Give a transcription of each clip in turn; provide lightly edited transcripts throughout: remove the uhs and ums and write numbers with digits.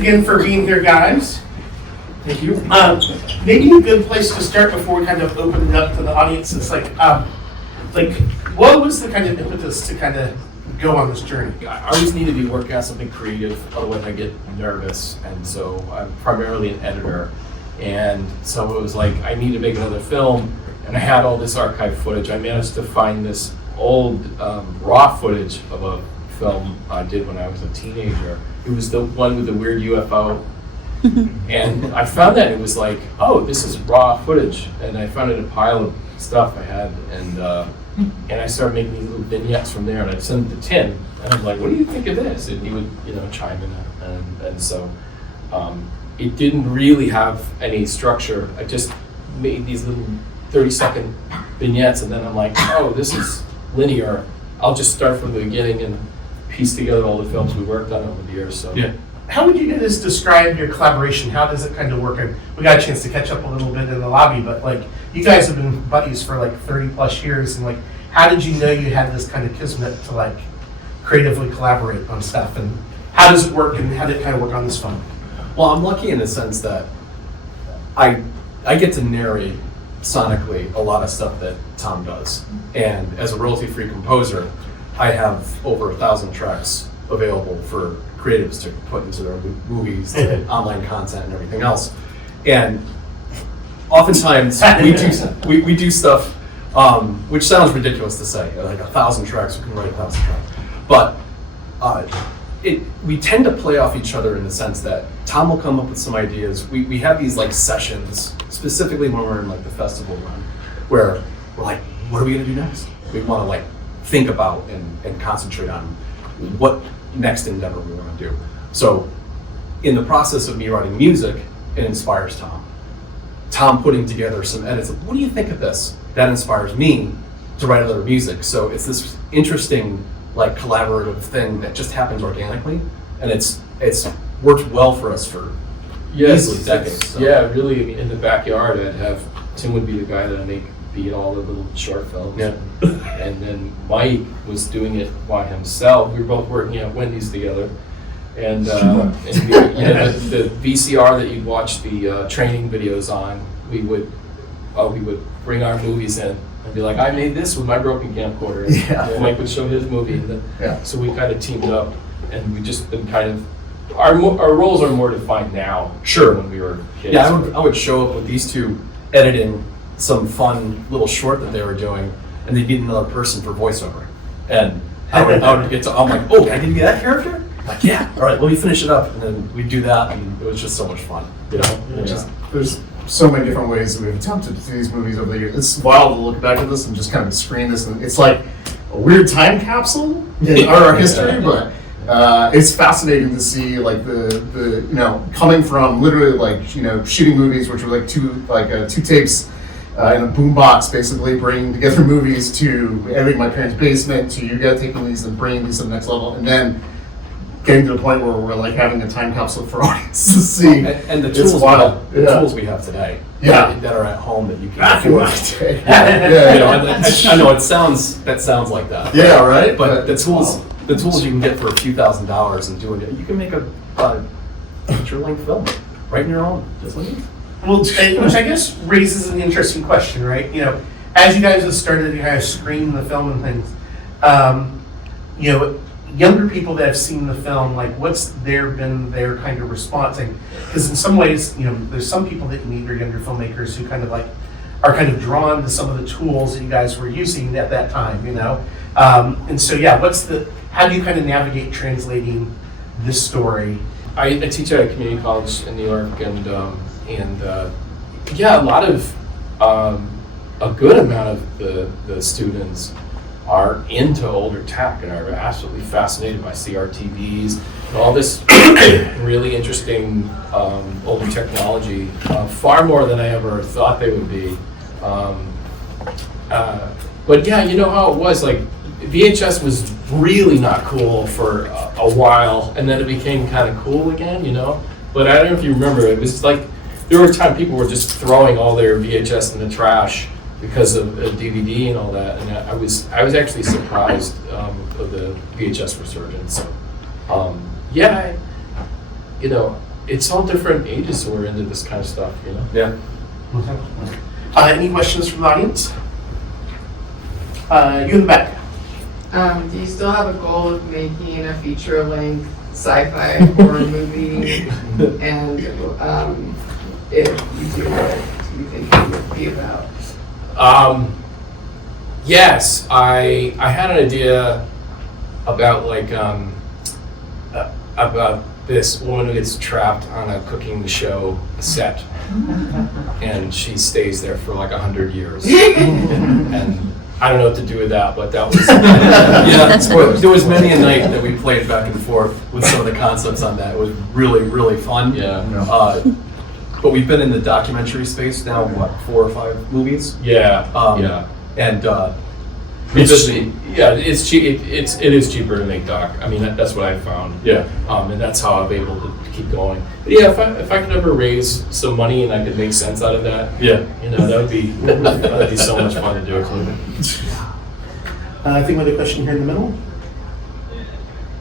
again for being here, guys. Thank you. Maybe a good place to start before we kind of open it up to the audience is what was the kind of impetus to kind of go on this journey? I always need to be working on something creative, otherwise I get nervous, and so I'm primarily an editor. And so it was like, I need to make another film, and I had all this archive footage. I managed to find this old raw footage of a film I did when I was a teenager. It was the one with the weird UFO. And I found that, it was like, oh, this is raw footage. And I found it in a pile of stuff I had, and I started making these little vignettes from there, and I'd send them to Tim, and I'm like, what do you think of this? And he would, chime in, and so it didn't really have any structure. I just made these little 30-second vignettes, and then I'm like, oh, this is linear. I'll just start from the beginning and piece together all the films we worked on over the years. So yeah. How would you guys describe your collaboration? How does it kind of work? And we got a chance to catch up a little bit in the lobby, but you guys have been buddies for 30 plus years, and how did you know you had this kind of kismet to creatively collaborate on stuff? And how does it work, and how did it kind of work on this film? Well, I'm lucky in the sense that I get to narrate sonically a lot of stuff that Tom does. And as a royalty-free composer, I have over 1,000 tracks available for creatives to put into their movies, online content, and everything else. And oftentimes we do stuff, which sounds ridiculous to say, 1,000 tracks, we can write 1,000 tracks. But we tend to play off each other in the sense that Tom will come up with some ideas. We have these sessions, specifically when we're in the festival run, where we're like, what are we gonna do next? We wanna think about and concentrate on what next endeavor we want to do. So in the process of me writing music, it inspires Tom. Tom putting together some edits of, what do you think of this? That inspires me to write other music. So it's this interesting collaborative thing that just happens organically, and it's worked well for us for easily decades. So. Yeah, really, in the backyard, Tim would be the guy that I'd be all the little short films. Yeah. And then Mike was doing it by himself. We were both working at Wendy's together. And, the VCR that you'd watch the training videos on, we would bring our movies in and be like, I made this with my broken camcorder. And Mike would show his movie. And so we kind of teamed up, and we just been kind of, our roles are more defined now. Sure. When we were kids. Yeah, I would show up with these two editing some fun little short that they were doing, and they'd need another person for voiceover. And I would get to, I'm like, oh, can I give you that character? Yeah, all right, let me finish it up. And then we'd do that, and it was just so much fun. There's so many different ways that we've attempted to do these movies over the years. It's wild to look back at this and just kind of screen this, and it's like a weird time capsule in our history, but it's fascinating to see the coming from literally shooting movies, which were two tapes in a boombox, basically bringing together movies, to editing my parents' basement, to you guys taking these and bringing these to the next level, and then getting to the point where we're having a time capsule for audience to see. And the tools, tools we have today, that are at home that you can afford. I know that sounds like that. Yeah, right. But the tools you can get for a few $1,000s and doing it, you can make a feature-length film right in your home, just like you. Well, which I guess raises an interesting question, right? As you guys have started to kind of screen the film and things, younger people that have seen the film, what's been their kind of response? Because in some ways, there's some people that you meet are younger filmmakers who kind of are kind of drawn to some of the tools that you guys were using at that time, and so how do you kind of navigate translating this story? I teach at a community college in New York, and a lot of a good amount of the students are into older tech and are absolutely fascinated by CRTVs and all this really interesting older technology, far more than I ever thought they would be. But yeah, you know how it was, VHS was really not cool for a while, and then it became kind of cool again, But I don't know if you remember, it was there were times people were just throwing all their VHS in the trash because of DVD and all that, and I was actually surprised of the VHS resurgence. So, it's all different ages who are into this kind of stuff, you know? Yeah. Any questions from the audience? You in the back. Do you still have a goal of making a feature-length sci-fi horror movie? And if you do, what do you think it would be about? Yes, I had an idea about like about this woman who gets trapped on a cooking show set, and she stays there for like 100 years, and I don't know what to do with that, but that was Yeah, spoilers. There was many a night that we played back and forth with some of the concepts on that. It was really, really fun. yeah. But we've been in the documentary space now, what, 4 or 5 movies? Yeah, Yeah. And it's cheap. It is cheaper to make doc. I mean, that's what I found. yeah. And that's how I'm able to keep going. But yeah, if I could ever raise some money and I could make sense out of that, Yeah. you know, that'd be so much fun to do it. I think we have a question here in the middle.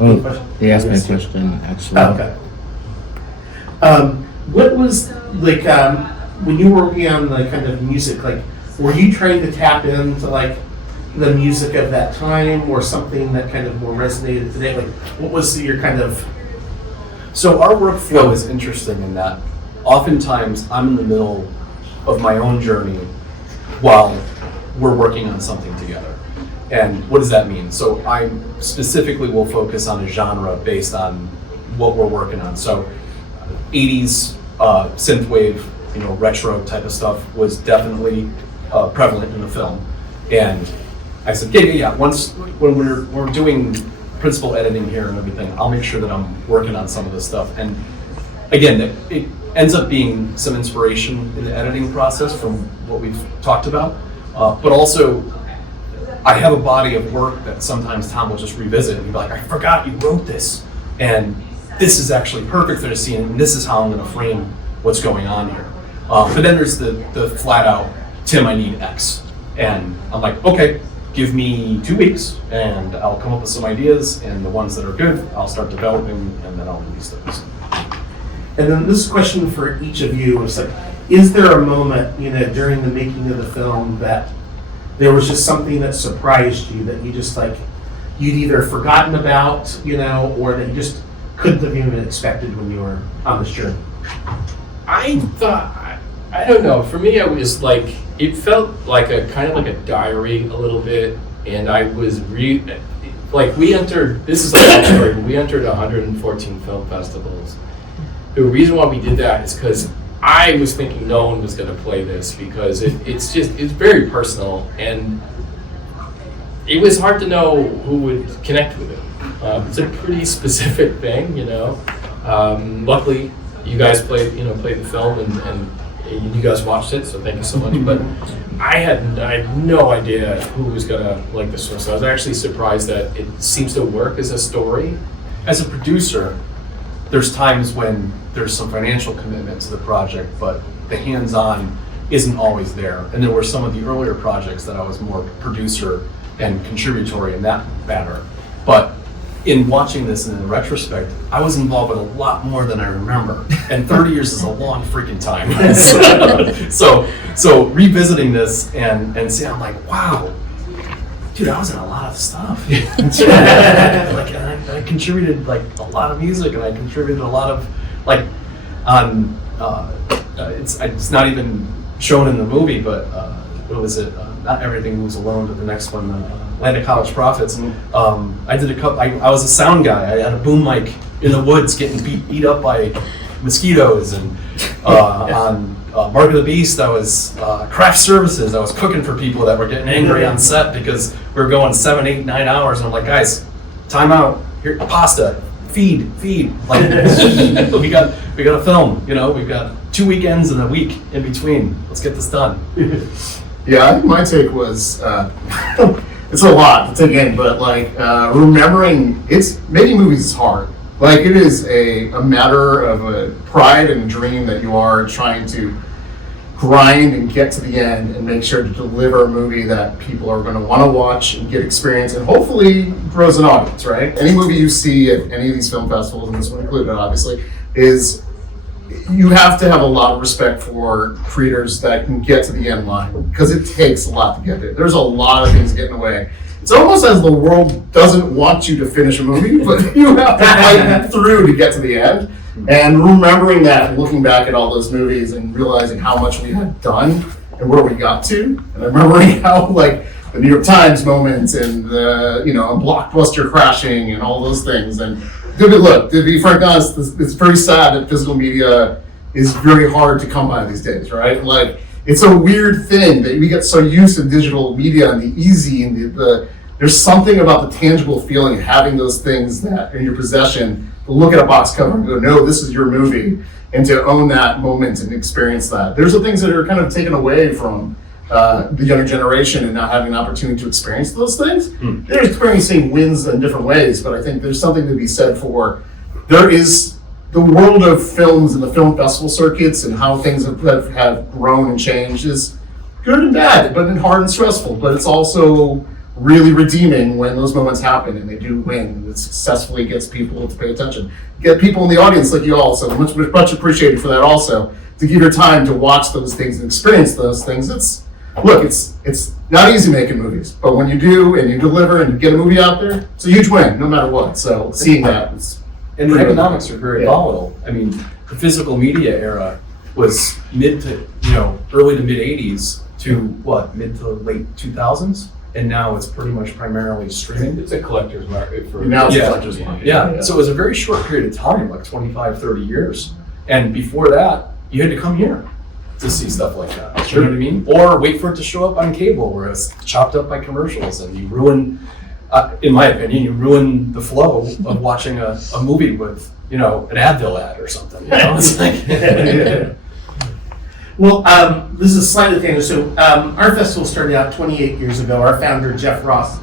Oh, they asked me a question, actually. Okay. What was like when you were working on the kind of music? Like, were you trying to tap into like the music of that time, or something that kind of more resonated today? Like, what was your kind of? So our workflow is interesting in that oftentimes I'm in the middle of my own journey while we're working on something together. And what does that mean? So I specifically will focus on a genre based on what we're working on. So 80s synthwave, you know, retro type of stuff was definitely prevalent in the film. And I said, yeah. Once when we're doing principal editing here and everything, I'll make sure that I'm working on some of this stuff. And again, it ends up being some inspiration in the editing process from what we've talked about, but also I have a body of work that sometimes Tom will just revisit and be like, I forgot you wrote this, and this is actually perfect for the scene, and this is how I'm going to frame what's going on here. But then there's the flat out, Tim, I need X, and I'm like, okay, give me 2 weeks, and I'll come up with some ideas, and the ones that are good, I'll start developing, and then I'll release those. And then this question for each of you is like, is there a moment, you know, during the making of the film that there was just something that surprised you that you just like, you'd either forgotten about, you know, or that you just couldn't have even expected when you were on this journey? I thought, I don't know, for me, it was like, it felt like a kind of like a diary a little bit, and I was like, we entered, this is a long story, but we entered 114 film festivals. The reason why we did that is because I was thinking no one was going to play this, because it's very personal, and it was hard to know who would connect with it. It's a pretty specific thing, you know. Luckily, you guys played the film, and you guys watched it, so thank you so much. But I had no idea who was going to like this one, so I was actually surprised that it seems to work as a story. As a producer, there's times when there's some financial commitment to the project, but the hands-on isn't always there. And there were some of the earlier projects that I was more producer and contributory in that matter. But in watching this in retrospect, I was involved with a lot more than I remember. And 30 years is a long freaking time. So revisiting this and seeing, I'm like, wow, dude, I was in a lot of stuff. Like, I contributed like a lot of music, and I contributed a lot of like on. It's not even shown in the movie, but what was it? Not Everything Moves Alone, but the next one, Land of College Prophets. I did a couple. I was a sound guy. I had a boom mic in the woods, getting beat up by mosquitoes, and on Mark of the Beast, I was craft services. I was cooking for people that were getting angry on set because we were going 7, 8, 9 hours, and I'm like, guys, time out. Here, pasta, feed. Like we got a film. You know, we've got 2 weekends and a week in between. Let's get this done. Yeah, I think my take was it's a lot to take in, but like remembering making movies is hard. Like, it is a matter of a pride and dream that you are trying to grind and get to the end and make sure to deliver a movie that people are going to want to watch and get experience, and hopefully grows an audience, right? Any movie you see at any of these film festivals, and this one included obviously, is you have to have a lot of respect for creators that can get to the end line, because it takes a lot to get there. There's a lot of things getting in the way. It's almost as the world doesn't want you to finish a movie, but you have to fight through to get to the end. And remembering that, looking back at all those movies and realizing how much we had done and where we got to, and remembering how, like, the New York Times moments and the, Blockbuster crashing and all those things. And look, to be frank honest, it's very sad that physical media is very hard to come by these days, right? Like, it's a weird thing that we get so used to digital media and the easy and there's something about the tangible feeling of having those things that are in your possession, to look at a box cover and go, no, this is your movie, and to own that moment and experience that. There's the things that are kind of taken away from the younger generation and not having an opportunity to experience those things. They're experiencing wins in different ways, but I think there's something to be said for, there is the world of films and the film festival circuits and how things have grown and changed is good and bad, but hard and stressful, but it's also really redeeming when those moments happen and they do win, and it successfully gets people to pay attention. Get people in the audience like you all, so much appreciated for that also, to give your time to watch those things and experience those things. It's not easy making movies, but when you do and you deliver and you get a movie out there, it's a huge win, no matter what. So seeing that is... And the economics are very volatile. I mean, the physical media era was early to mid 80s to mid to late 2000s, and now it's pretty much primarily streaming. It's a collector's market for Now it's a collector's market. Yeah, so it was a very short period of time, like 25, 30 years. And before that, you had to come here to see stuff like that. You know what I mean? Or wait for it to show up on cable where it's chopped up by commercials, and you ruin, in my opinion, you ruin the flow of watching a movie with, an Advil ad or something. It's like... Well, this is slightly tangent. So our festival started out 28 years ago. Our founder, Jeff Ross,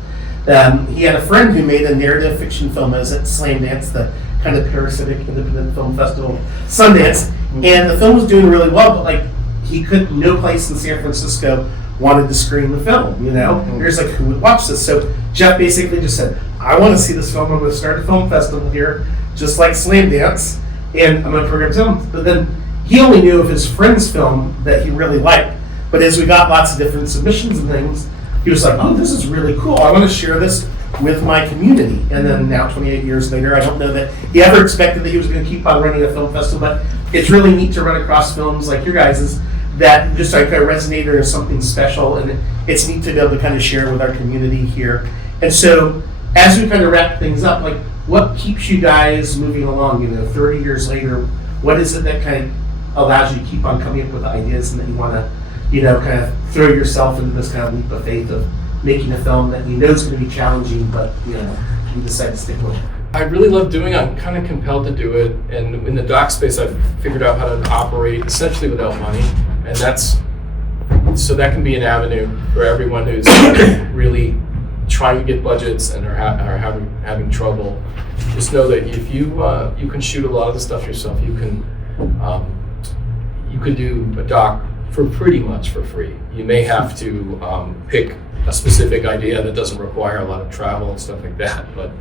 he had a friend who made a narrative fiction film. It was at Slamdance, the kind of parasitic independent film festival, Sundance. And the film was doing really well, but no place in San Francisco wanted to screen the film, There's who would watch this? So Jeff basically just said, I want to see this film. I'm going to start a film festival here, just like Slamdance, and I'm going to program films. But then he only knew of his friend's film that he really liked. But as we got lots of different submissions and things, he was like, oh, this is really cool. I want to share this with my community. And then now, 28 years later, I don't know that he ever expected that he was going to keep on running a film festival, but it's really neat to run across films like your guys's that just kind of resonated as something special, and it's neat to be able to kind of share with our community here. And so, as we kind of wrap things up, what keeps you guys moving along? 30 years later, what is it that kind of allows you to keep on coming up with ideas and that you want to, kind of throw yourself into this kind of leap of faith of making a film that is going to be challenging, but you decide to stick with it? I really love doing it. I'm kind of compelled to do it. And in the doc space, I've figured out how to operate essentially without money. And that can be an avenue for everyone who's really trying to get budgets and are having trouble. Just know that if you can shoot a lot of the stuff yourself, you can do a doc for pretty much for free. You may have to pick a specific idea that doesn't require a lot of travel and stuff like that, but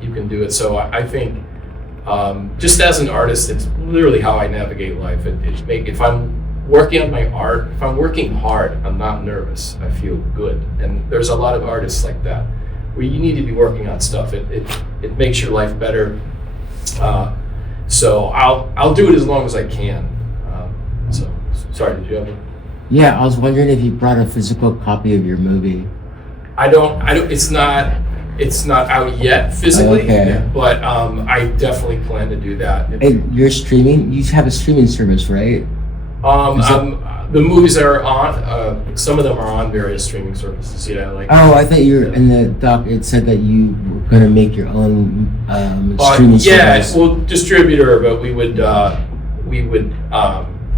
you can do it. So I think just as an artist, it's literally how I navigate life. If I'm working on my art, if I'm working hard, I'm not nervous. I feel good. And there's a lot of artists like that, where you need to be working on stuff. It makes your life better. So I'll do it as long as I can. Sorry, did you have a... Yeah, I was wondering if you brought a physical copy of your movie. I don't. It's not out yet physically, Okay. but I definitely plan to do that. And you're streaming? You have a streaming service, right? The movies are on. Some of them are on various streaming services. Oh, I thought you were in the doc. It said that you were going to make your own streaming service. Well, distributor, but we would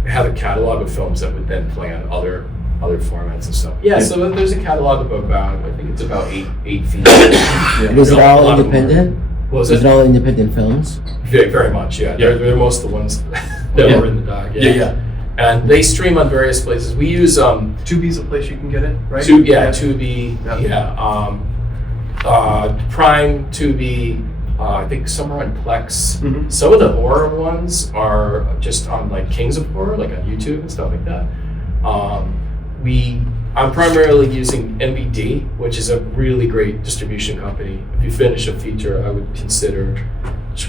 have a catalog of films that would then play on other formats and stuff. Yeah, so there's a catalog of about, I think it's about eight feet. Is it all independent? Was Is it all independent films? Very, very much, yeah. They're most of the ones that were in the doc. Yeah. And they stream on various places. We use Tubi's a place you can get it, right? Tubi, Prime, Tubi, I think some are on Plex. Mhm. Some of the horror ones are just on like Kings of Horror, like on YouTube and stuff like that. I'm primarily using MVD, which is a really great distribution company. If you finish a feature, I would consider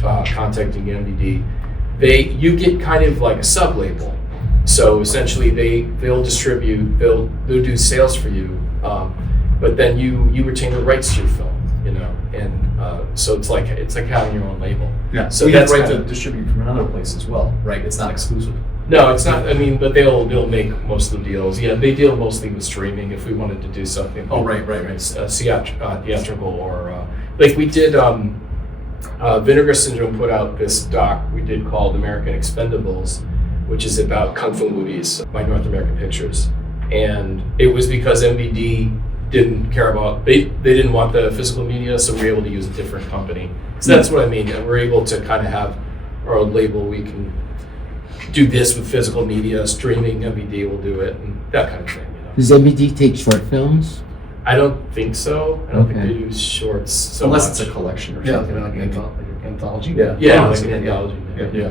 contacting MVD. You get kind of like a sub-label. So essentially they'll distribute, they'll do sales for you, but then you retain the rights to your film, you know, and so it's like having your own label. Yeah. So So you have that's the right kind to of- distribute from another place as well, right? It's not exclusive. No, it's not. I mean, but they'll make most of the deals. Yeah, they deal mostly with streaming. If we wanted to do something, Oh, right. theatrical or like we did. Vinegar Syndrome put out this doc we did called American Expendables, which is about kung fu movies by North American Pictures, and it was because MVD didn't care about they didn't want the physical media, so we were able to use a different company. So that's what I mean. And we're able to kind of have our own label. We can do this with physical media, streaming. MVD will do it, and that kind of thing. You know? Does MBD take short films? I don't think so. I don't think Okay. they do shorts so Unless much. it's a collection or Yeah, something. like an anthology. Yeah. Yeah, like an anthology. Yeah.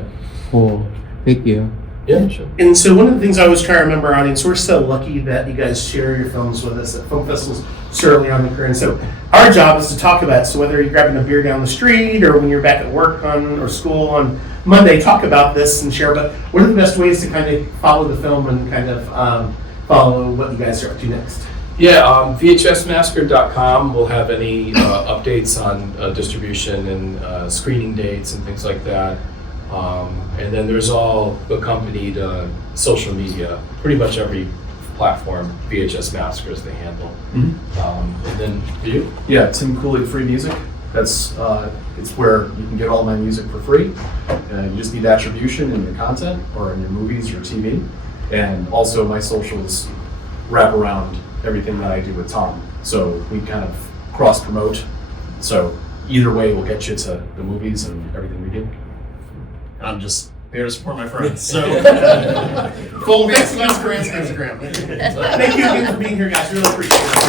Cool. Thank you. Yeah, sure. And so one of the things I always try to remember, audience, we're so lucky that you guys share your films with us at film festivals so early on in the career. And so our job is to talk about it. So whether you're grabbing a beer down the street or when you're back at work or school on Monday, talk about this and share. But what are the best ways to kind of follow the film and kind of follow what you guys are up to next? Yeah, VHSmassacre.com will have any updates on distribution and screening dates and things like that. And then there's all accompanied social media, pretty much every platform, VHS Massacres they handle. And then for you? Yeah, Tim Kulig Free Music. That's it's where you can get all my music for free. You just need attribution in your content or in your movies or TV. And also my socials wrap around everything that I do with Tom. So we kind of cross promote. So either way will get you to the movies and everything we do. I'm just there to support my friends. So follow me on Instagram. Thank you again for being here, guys. Really appreciate it.